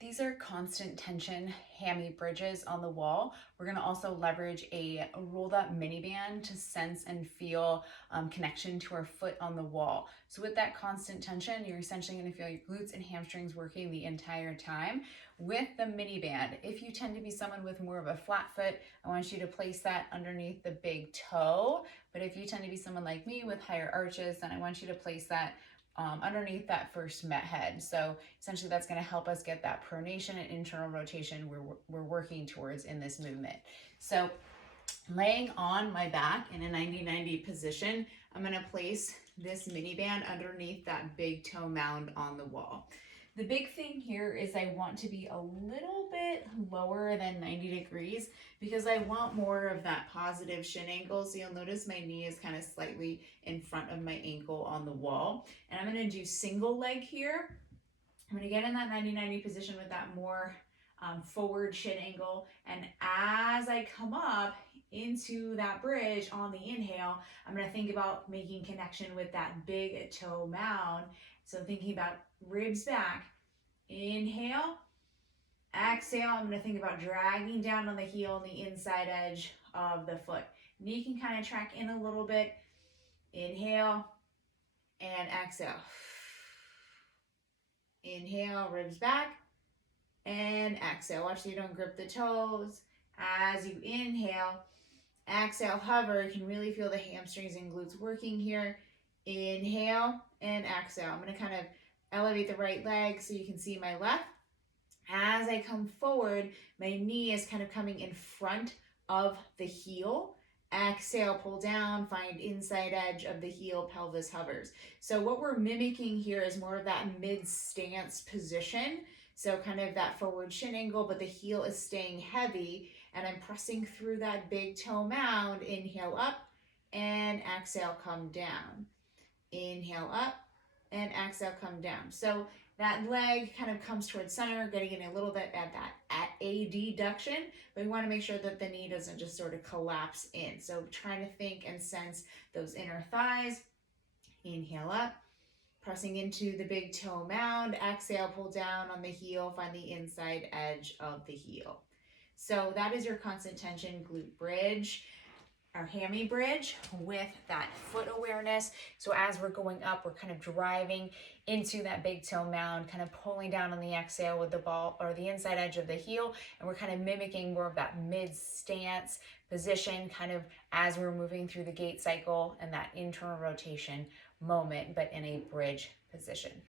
These are constant tension hammy bridges on the wall. We're gonna also leverage a rolled up mini band to sense and feel connection to our foot on the wall. So with that constant tension, you're essentially gonna feel your glutes and hamstrings working the entire time. With the mini band, if you tend to be someone with more of a flat foot, I want you to place that underneath the big toe. But if you tend to be someone like me with higher arches, then I want you to place that underneath that first met head. So essentially that's going to help us get that pronation and internal rotation we're working towards in this movement. So laying on my back in a 90-90 position, I'm going to place this mini band underneath that big toe mound on the wall. The big thing here is I want to be a little bit lower than 90 degrees because I want more of that positive shin angle. So you'll notice my knee is kind of slightly in front of my ankle on the wall. And I'm gonna do single leg here. I'm gonna get in that 90-90 position with that more forward shin angle. And as I come up into that bridge on the inhale, I'm gonna think about making connection with that big toe mound. So thinking about ribs back, inhale, exhale, I'm gonna think about dragging down on the heel on the inside edge of the foot. Knee can kind of track in a little bit, inhale, and exhale. Inhale, ribs back, and exhale. Watch so you don't grip the toes. As you inhale, exhale, hover. You can really feel the hamstrings and glutes working here. Inhale and exhale. I'm going to kind of elevate the right leg so you can see my left. As I come forward, my knee is kind of coming in front of the heel. Exhale, pull down, find inside edge of the heel, pelvis hovers. So what we're mimicking here is more of that mid-stance position. So kind of that forward shin angle, but the heel is staying heavy, and I'm pressing through that big toe mound. Inhale up and exhale, come down. Inhale up and exhale, come down. So that leg kind of comes towards center, getting in a little bit at a deduction, but we want to make sure that the knee doesn't just sort of collapse in. So trying to think and sense those inner thighs. Inhale up, pressing into the big toe mound. Exhale, pull down on the heel, find the inside edge of the heel. So that is your constant tension glute bridge, our hammy bridge with that foot awareness. So as we're going up, we're kind of driving into that big toe mound, kind of pulling down on the exhale with the ball or the inside edge of the heel. And we're kind of mimicking more of that mid stance position kind of as we're moving through the gait cycle and that internal rotation moment, but in a bridge position.